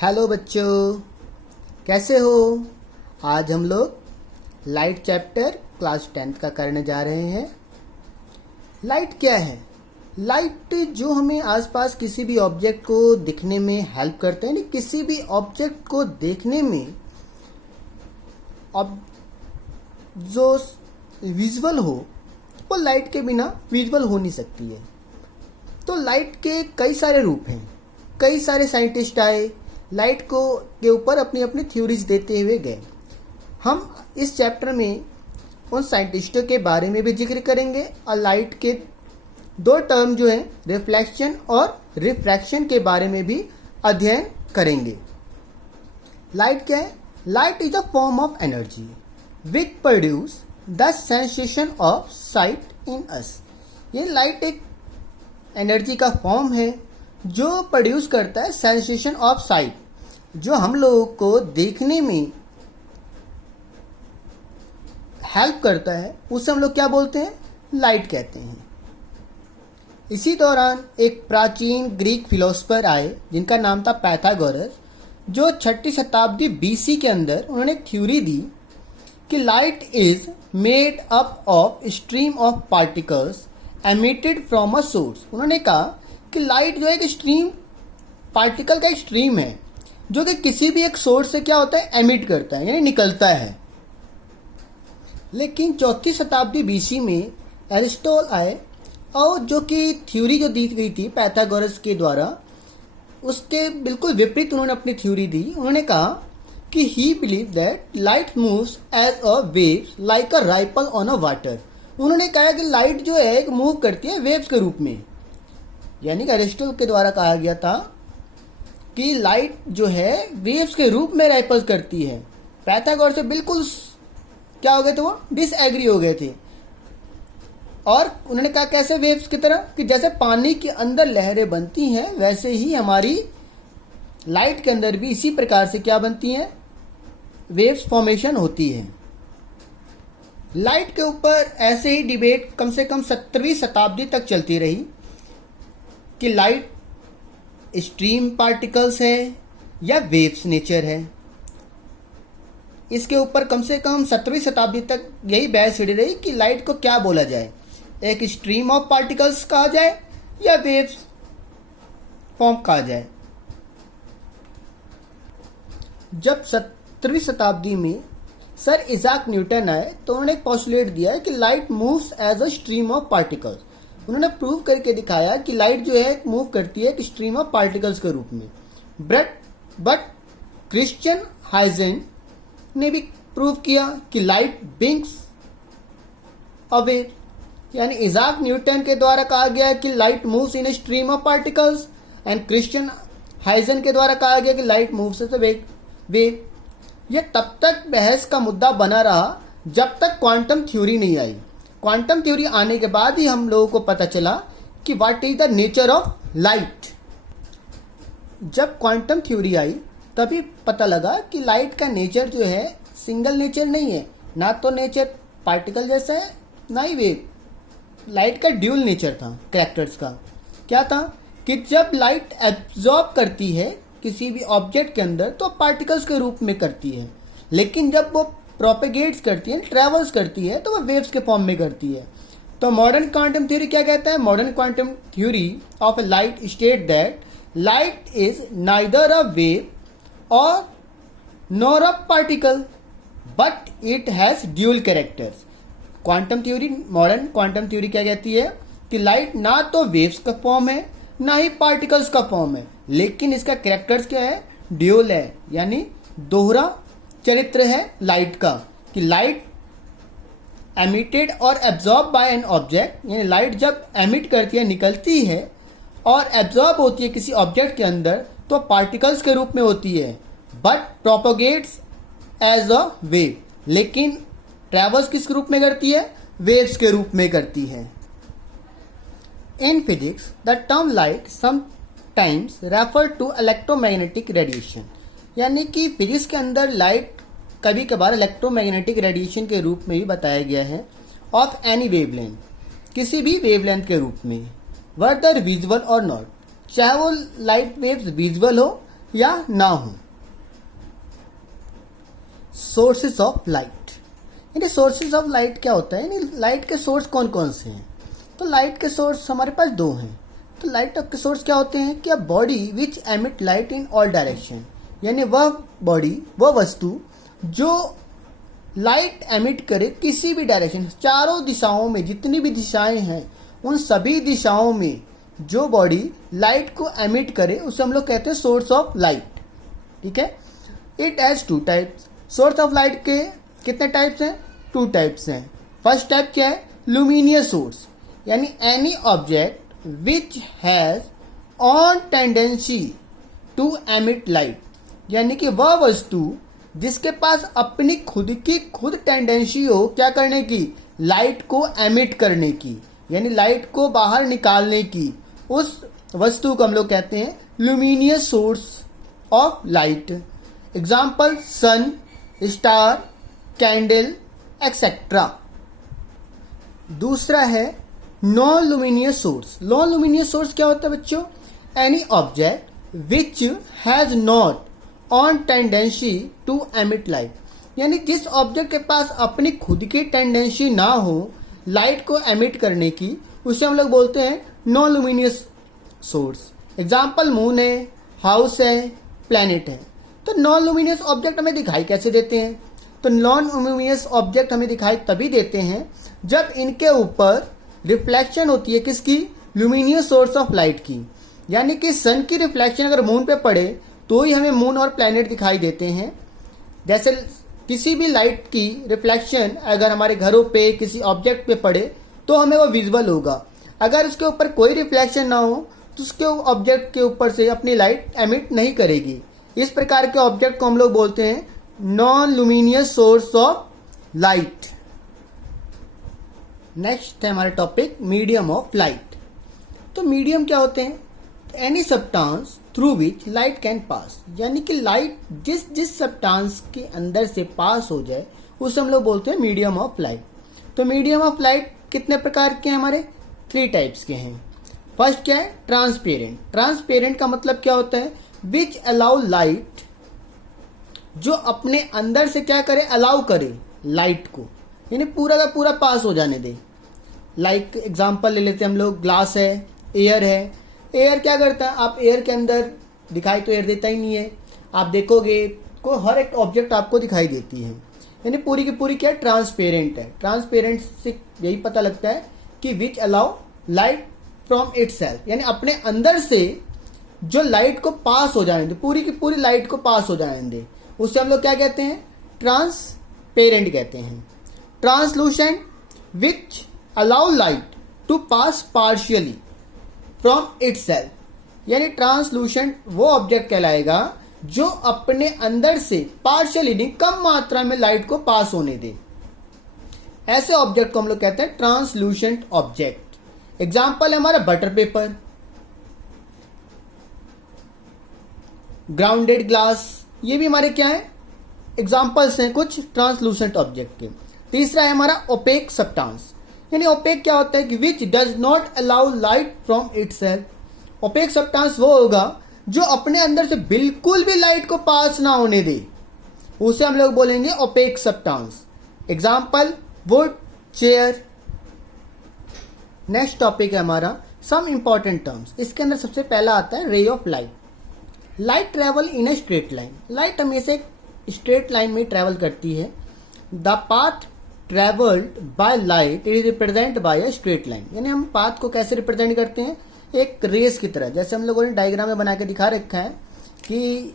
Hello बच्चों, कैसे हो। आज हम लोग लाइट चैप्टर क्लास 10th का करने जा रहे हैं। लाइट क्या है? लाइट जो हमें आसपास किसी भी ऑब्जेक्ट को दिखने में हेल्प करता है, यानी किसी भी ऑब्जेक्ट को देखने में जो विजुअल हो वो लाइट के बिना विजुअल हो नहीं सकती है। तो लाइट के कई सारे रूप हैं। कई सारे साइंटिस्ट आए, लाइट को के ऊपर अपनी अपनी थ्योरीज देते हुए गए। हम इस चैप्टर में उन साइंटिस्टों के बारे में भी जिक्र करेंगे और लाइट के दो टर्म जो हैं रिफ्लेक्शन और रिफ्रैक्शन के बारे में भी अध्ययन करेंगे। लाइट क्या है? Light is a form of energy which produce the sensation of sight in us. ये लाइट एक एनर्जी का फॉर्म है जो प्रोड्यूस करता है सेंसेशन ऑफ साइट, जो हम लोगों को देखने में हेल्प करता है। उसे हम लोग क्या बोलते हैं? लाइट कहते हैं। इसी दौरान एक प्राचीन ग्रीक फिलोसफर आए जिनका नाम था पैथागोरस, जो 6ठी शताब्दी बीसी के अंदर उन्होंने एक थ्योरी दी कि light is made up of stream of particles emitted from a source. उन्होंने कहा कि लाइट जो है एक स्ट्रीम, पार्टिकल का एक स्ट्रीम है जो कि किसी भी एक सोर्स से क्या होता है? एमिट करता है, यानी निकलता है। लेकिन 4ठी शताब्दी बीसी में एरिस्टोटल आए और जो कि थ्योरी जो दी गई थी पैथागोरस के द्वारा, उसके बिल्कुल विपरीत उन्होंने अपनी थ्योरी दी। उन्होंने कहा कि he believe that light moves as a waves like a ripple on a water. उन्होंने कहा कि लाइट जो है एक मूव करती है वेव्स के रूप में, यानी कि एरिस्टोटल के द्वारा कहा गया था कि लाइट जो है वेव्स के रूप में राइपल्स करती है। पैथागोरस से बिल्कुल क्या हो गए थे? वो डिसएग्री हो गए थे और उन्होंने कहा कैसे? वेव्स की तरह, कि जैसे पानी के अंदर लहरें बनती हैं वैसे ही हमारी लाइट के अंदर भी इसी प्रकार से क्या बनती हैं? वेव्स फॉर्मेशन होती है। लाइट के ऊपर ऐसे ही डिबेट कम से कम 17वीं शताब्दी तक चलती रही कि लाइट स्ट्रीम पार्टिकल्स है या वेव्स नेचर है। इसके ऊपर कम से कम 17वीं शताब्दी तक यही बहस छिड़ी रही कि लाइट को क्या बोला जाए, एक स्ट्रीम ऑफ पार्टिकल्स कहा जाए या वेव्स फॉर्म कहा जाए। जब 17वीं शताब्दी में सर इजाक न्यूटन आए तो उन्होंने एक पोस्टुलेट दिया है कि light moves as a stream of particles. उन्होंने प्रूव करके दिखाया कि लाइट जो है मूव करती है एक स्ट्रीम ऑफ पार्टिकल्स के रूप में। बट क्रिश्चियन हाइजेन ने भी प्रूव किया कि लाइट बिंग्स अवे, यानी इजाक न्यूटन के द्वारा कहा गया कि light moves in a stream of particles and Christian Huygens के द्वारा कहा गया कि light moves as a wave. यह तब तक बहस का मुद्दा बना रहा जब तक क्वांटम थ्योरी नहीं आई। क्वांटम थ्योरी आने के बाद ही हम लोगों को पता चला कि what is the nature of light. जब क्वांटम थ्योरी आई तभी पता लगा कि लाइट का नेचर जो है सिंगल नेचर नहीं है, ना तो नेचर पार्टिकल जैसा है ना ही वेव। लाइट का ड्यूल नेचर था। कैरेक्टर्स का क्या था कि जब लाइट एब्जॉर्ब करती है किसी भी ऑब्जेक्ट के अंदर तो पार्टिकल्स के रूप में करती है, लेकिन जब वो प्रोपेगेट्स करती है, ट्रेवल्स करती है, तो वह वेव्स के फॉर्म में करती है। तो मॉडर्न क्वांटम थ्योरी क्या कहता है? Modern quantum theory of a light state that light is neither a wave or nor a particle but it has dual characters. Quantum theory, modern quantum theory क्या कहती है कि लाइट ना तो waves का फॉर्म है ना ही पार्टिकल्स का फॉर्म है, लेकिन इसका कैरेक्टर्स क्या है? ड्यूल है, यानी दोहरा चरित्र है लाइट का, कि लाइट एमिटेड और एब्जॉर्ब बाय एन ऑब्जेक्ट, यानी लाइट जब एमिट करती है, निकलती है और एब्जॉर्ब होती है किसी ऑब्जेक्ट के अंदर तो पार्टिकल्स के रूप में होती है, but propagates as a wave, लेकिन ट्रेवल्स किस रूप में करती है? वेव्स के रूप में करती है। In physics the term light sometimes refer to electromagnetic radiation, यानी कि फिजिक्स के अंदर लाइट कभी कभार इलेक्ट्रोमैग्नेटिक रेडिएशन के रूप में भी बताया गया है, ऑफ एनी वेवलेंथ, किसी भी वेवलेंथ के रूप में, वेदर विजुअल और नॉट, चाहे वो लाइट वेव्स विजुअल हो या ना हो। सोर्सेस ऑफ लाइट, यानी सोर्सेस ऑफ लाइट क्या होता है, यानी लाइट के सोर्स कौन कौन से हैं। तो लाइट के सोर्स हमारे पास दो हैं। तो लाइट के सोर्स क्या होते हैं कि a body which emit light in all direction, यानी वह बॉडी, वह वस्तु जो लाइट एमिट करे किसी भी डायरेक्शन, चारों दिशाओं में, जितनी भी दिशाएं हैं उन सभी दिशाओं में जो बॉडी लाइट को एमिट करे उसे हम लोग कहते हैं सोर्स ऑफ लाइट। ठीक है। It has two types. Source of light के कितने टाइप्स हैं? टू टाइप्स हैं। फर्स्ट टाइप क्या है? लुमिनियस सोर्स, यानी any object which has on tendency to emit light, यानी कि वह वस्तु जिसके पास अपनी खुद की टेंडेंसी हो क्या करने की, लाइट को एमिट करने की, यानी लाइट को बाहर निकालने की, उस वस्तु को हम लोग कहते हैं luminous source of light. Example sun, star, candle etcetera. दूसरा है non luminous source. Non luminous source क्या होता है बच्चों? Any object which has not on tendency to emit light, यानी जिस ऑब्जेक्ट के पास अपनी खुद की टेंडेंसी ना हो लाइट को एमिट करने की, उसे हम लोग बोलते हैं non luminous source. Example moon है, हाउस है, प्लैनेट है। तो नॉन लुमिनियस ऑब्जेक्ट हमें दिखाई कैसे देते हैं? तो नॉन लुमिनियस ऑब्जेक्ट हमें दिखाई तभी देते हैं जब इनके ऊपर रिफ्लेक्शन होती है, किसकी? लुमिनियस सोर्स ऑफ लाइट की। यानी कि सन की रिफ्लेक्शन अगर मून पे पड़े तो ही हमें मून और प्लैनेट दिखाई देते हैं। जैसे किसी भी लाइट की रिफ्लेक्शन अगर हमारे घरों पे किसी ऑब्जेक्ट पे पड़े तो हमें वो विजुअल होगा। अगर उसके ऊपर कोई रिफ्लेक्शन ना हो तो उसके ऑब्जेक्ट के ऊपर से अपनी लाइट एमिट नहीं करेगी। इस प्रकार के ऑब्जेक्ट को हम लोग बोलते हैं non luminous source of light. Next है हमारा टॉपिक मीडियम ऑफ लाइट। तो मीडियम क्या होते हैं? Any substance through which light can pass, यानी कि लाइट जिस सब्सटेंस के अंदर से पास हो जाए उसे हम लोग बोलते हैं मीडियम ऑफ लाइट। तो मीडियम ऑफ लाइट कितने प्रकार के हैं? हमारे 3 टाइप्स के हैं। फर्स्ट क्या है? ट्रांसपेरेंट। ट्रांसपेरेंट का मतलब क्या होता है? विच अलाउ लाइट, जो अपने अंदर से क्या करे? अलाउ करे लाइट को, यानी पूरा का पूरा पास हो जाने दे। लाइक एग्जांपल ले लेते हैं हम लोग, ग्लास है, एयर है। एयर क्या करता है? आप एयर के अंदर दिखाई तो एयर देता ही नहीं है। आप देखोगे को हर एक ऑब्जेक्ट आपको दिखाई देती है, यानी पूरी की पूरी क्या? ट्रांसपेरेंट है। ट्रांसपेरेंट से यही पता लगता है कि विच अलाउ लाइट फ्रॉम इटसेल्फ, यानी अपने अंदर से जो लाइट को पास हो जाने दे, पूरी की पूरी लाइट को पास हो जाने दे, उससे हम लोग क्या कहते हैं? ट्रांसपेरेंट कहते हैं। Translucent which allow light to pass partially from itself, यानी ट्रांसलूसेंट वो ऑब्जेक्ट कहलाएगा जो अपने अंदर से पार्शियली नहीं, कम मात्रा में लाइट को पास होने दे। ऐसे ऑब्जेक्ट को हम लोग कहते हैं ट्रांसलूसेंट ऑब्जेक्ट। एग्जाम्पल है हमारा बटर पेपर, ग्राउंडेड ग्लास, ये भी हमारे क्या है? एग्जाम्पल्स हैं कुछ ट्रांसलूसेंट ऑब्जेक्ट के। तीसरा है हमारा ओपेक सब्सटेंस, यानी ओपेक क्या होता है कि which does not allow light from itself. Opaque substance वो होगा जो अपने अंदर से बिल्कुल भी लाइट को पास ना होने दे, उसे हम लोग बोलेंगे opaque substance. Example wood, chair. Next topic है हमारा सम इंपॉर्टेंट टर्म्स। इसके अंदर सबसे पहला आता है ray of light. Light travel in a straight line. Light हमेशा एक स्ट्रेट लाइन में ट्रेवल करती है। The path travelled by light is represent by a straight line, यानी हम पाथ को कैसे रिप्रेजेंट करते हैं? एक रेस की तरह। जैसे हम लोगों ने डायग्राम में बना के दिखा रखा है कि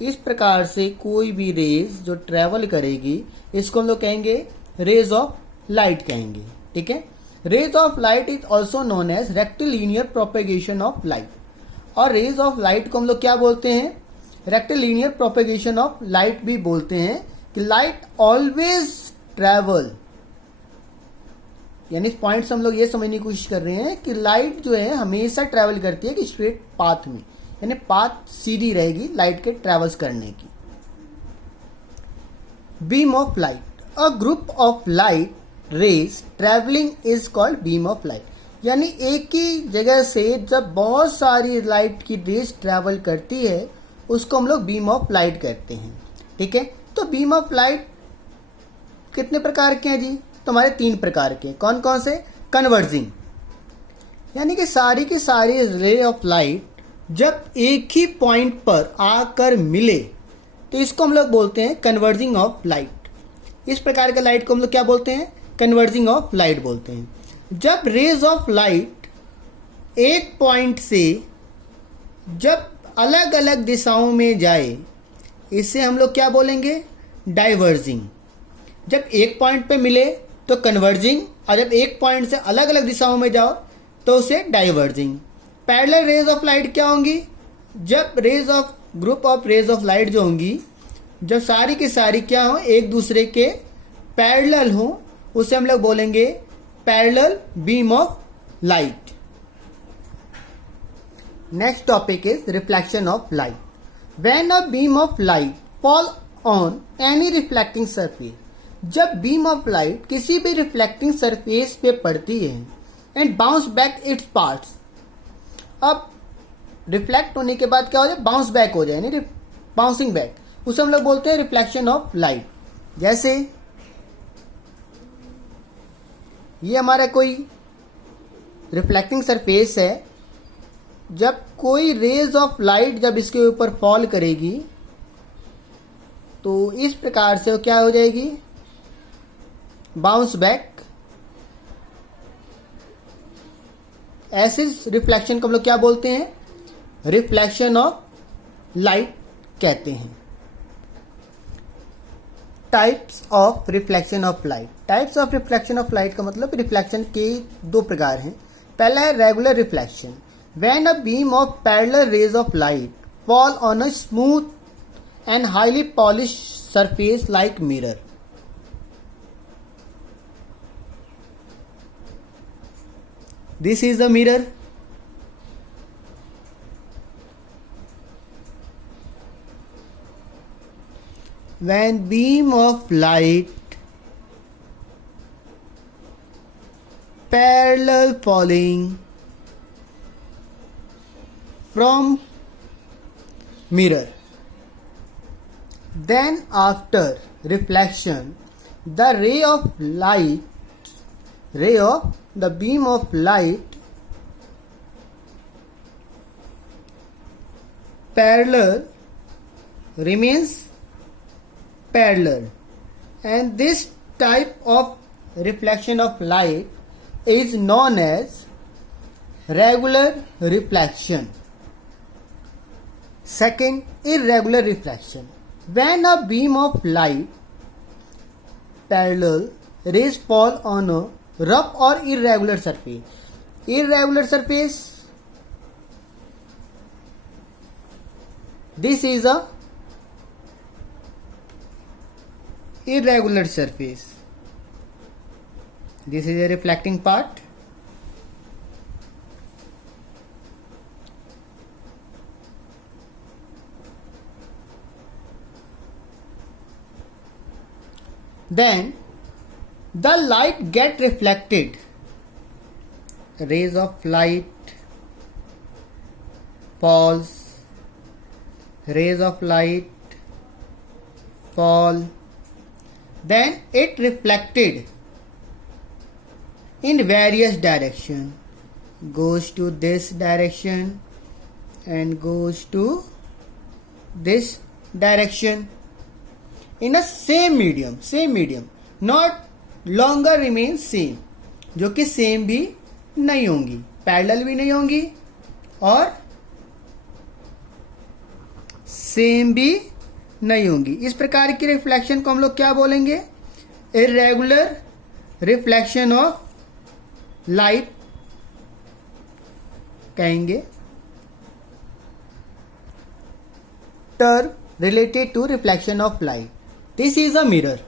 इस प्रकार से कोई भी रेस जो ट्रेवल करेगी इसको हम लोग कहेंगे रेज ऑफ लाइट कहेंगे। ठीक है। Rays of light is also known as rectilinear propagation of light. और रेज ऑफ लाइट को हम लोग क्या बोलते हैं? रेक्टिलिनियर प्रोपेगेशन ऑफ लाइट भी बोलते हैं। कि लाइट ऑलवेज ट्रेवल, यानी पॉइंट्स हम लोग ये समझने की कोशिश कर रहे हैं कि लाइट जो है हमेशा ट्रेवल करती है कि स्ट्रेट पाथ में, यानी पाथ सीधी रहेगी लाइट के ट्रेवल्स करने की। Beam of light, a group of light rays travelling is called beam of light, यानी एक ही जगह से जब बहुत सारी लाइट की रेज ट्रैवल करती है उसको हम लोग बीम ऑफ लाइट कहते हैं। ठीक है, तो बीम ऑफ लाइट कितने प्रकार के हैं जी? तो हमारे 3 प्रकार के। कौन कौन से? कन्वर्जिंग, यानी कि सारी की सारी रे ऑफ लाइट जब एक ही पॉइंट पर आकर मिले तो इसको हम लोग बोलते हैं कन्वर्जिंग ऑफ लाइट। इस प्रकार के लाइट को हम लोग क्या बोलते हैं? कन्वर्जिंग ऑफ लाइट बोलते हैं। जब रेज ऑफ लाइट एक पॉइंट से जब अलग अलग दिशाओं में जाए इसे हम लोग क्या बोलेंगे? डाइवर्जिंग। जब एक पॉइंट पे मिले तो कन्वर्जिंग, और जब एक पॉइंट से अलग अलग दिशाओं में जाओ तो उसे diverging. Parallel rays of light क्या होंगी? जब rays of group of rays of light जो होंगी, जब सारी की सारी क्या हो? एक दूसरे के पैरेलल हो, उसे हम लोग बोलेंगे parallel beam of light. Next topic is reflection of light. When a beam of light fall on any reflecting surface, जब बीम ऑफ लाइट किसी भी रिफ्लेक्टिंग सरफेस पे पड़ती है and bounce back its parts, अब रिफ्लेक्ट होने के बाद क्या हो जाए? बाउंस बैक हो जाए, यानी बाउंसिंग बैक, उसे हम लोग बोलते हैं रिफ्लेक्शन ऑफ लाइट। जैसे ये हमारा कोई रिफ्लेक्टिंग सरफेस है, जब कोई रेज ऑफ लाइट जब इसके ऊपर फॉल करेगी तो इस प्रकार से वो क्या हो जाएगी? Bounce back. ऐसे रिफ्लेक्शन को हम लोग क्या बोलते हैं? रिफ्लेक्शन ऑफ लाइट कहते हैं। Types of reflection of light. Types of reflection of light का मतलब रिफ्लेक्शन के 2 प्रकार हैं। पहला है regular reflection. When a beam of parallel rays of light fall on a smooth and highly polish surface like mirror. This is the mirror. When beam of light parallel falling from mirror, then after reflection the the beam of light parallel remains parallel, and this type of reflection of light is known as regular reflection. Second, irregular reflection. When a beam of light parallel rays fall on a rough or irregular surface. Irregular surface, this is a irregular surface. This is a reflecting part. Then the light get reflected. Rays of light falls. Rays of light fall. Then it reflected in various direction. Goes to this direction and goes to this direction. In a same medium, not longer remains same, जो कि same भी नहीं होंगी, parallel भी नहीं होंगी और same भी नहीं होंगी। इस प्रकार की रिफ्लेक्शन को हम लोग क्या बोलेंगे? इर्रेगुलर रिफ्लेक्शन ऑफ लाइट कहेंगे। Term related to reflection of light. This is a mirror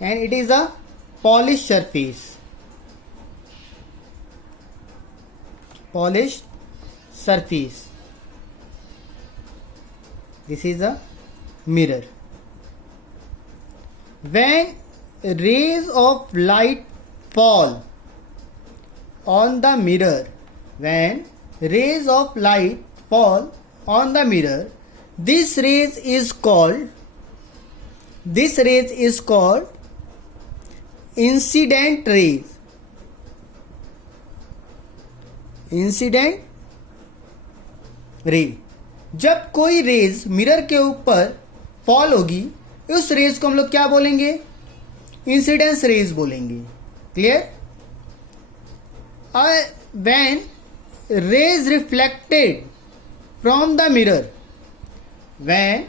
and it is a polished surface. Polished surface. This is a mirror. When rays of light fall on the mirror, when rays of light fall on the mirror, this rays is called incident rays. Incident ray, जब कोई raise mirror के ऊपर fall होगी उस raise को हम लोग क्या बोलेंगे? इंसिडेंस रेज बोलेंगे. Clear? When rays reflected from the mirror, when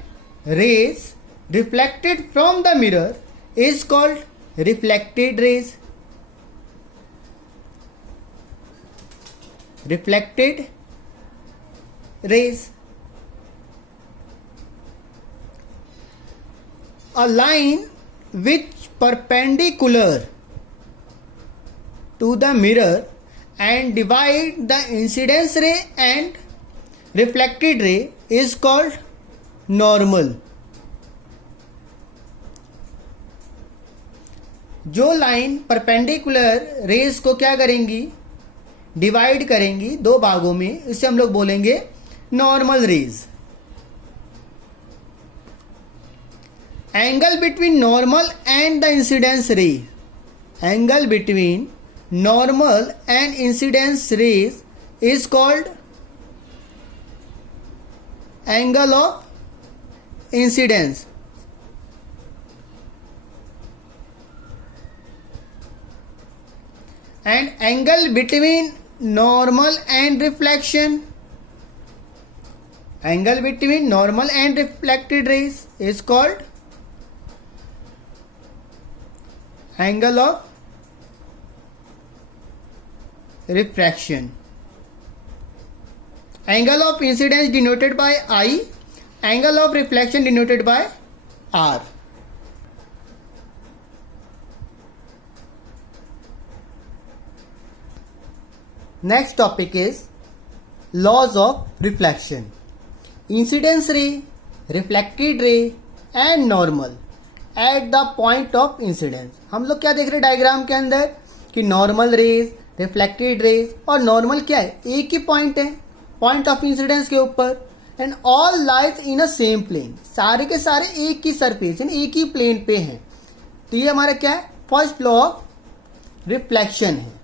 rays reflected from the mirror is called reflected rays. Reflected rays. A line which perpendicular to the mirror and divide the incidence ray and reflected ray is called normal. जो line perpendicular raise को क्या करेंगी? Divide करेंगी दो भागों में, इसे हम लोग बोलेंगे normal rays. Angle between normal and the incidence ray, angle between normal and incidence rays is called angle of incidence. And angle between normal and reflection, angle between normal and reflected rays is called angle of refraction. Angle of incidence denoted by I, angle of reflection denoted by R. Next topic is laws of reflection. Incidence ray, reflected ray and normal at the point of incidence. हम लोग क्या देख रहे हैं diagram के अंदर कि normal rays, reflected rays और नॉर्मल क्या है? एक ही पॉइंट है, पॉइंट ऑफ इंसिडेंस के ऊपर. And all lies in a same plane, सारे के सारे एक ही सरफेस यानी एक ही प्लेन पे हैं. तो ये हमारा क्या है? फर्स्ट लॉ ऑफ रिफ्लेक्शन है.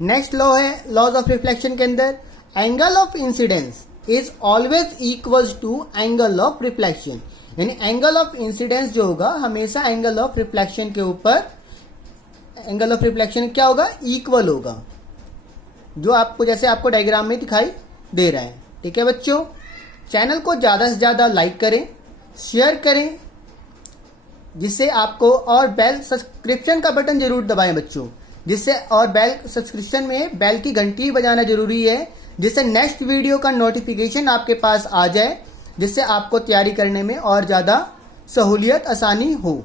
नेक्स्ट लॉ है लॉज ऑफ रिफ्लेक्शन के अंदर, angle of incidence is always equals to angle of reflection. यानी एंगल ऑफ इंसिडेंस जो होगा हमेशा एंगल ऑफ रिफ्लेक्शन के ऊपर, एंगल ऑफ रिफ्लेक्शन क्या होगा? इक्वल होगा, जो आपको जैसे आपको डायग्राम में दिखाई दे रहा है. ठीक है बच्चों, चैनल को ज़्यादा से ज़्यादा लाइक करें, शेयर करें, जिससे आपको, और बेल सब्सक्रिप्शन का बटन जरूर दबाएं बच्चों, जिससे, और बेल सब्सक्रिप्शन में बेल की घंटी बजाना जरूरी है, जिससे नेक्स्ट वीडियो का नोटिफिकेशन आपके पास आ जाए, जिससे आपको तैयारी करने में और ज़्यादा सहूलियत, आसानी हो.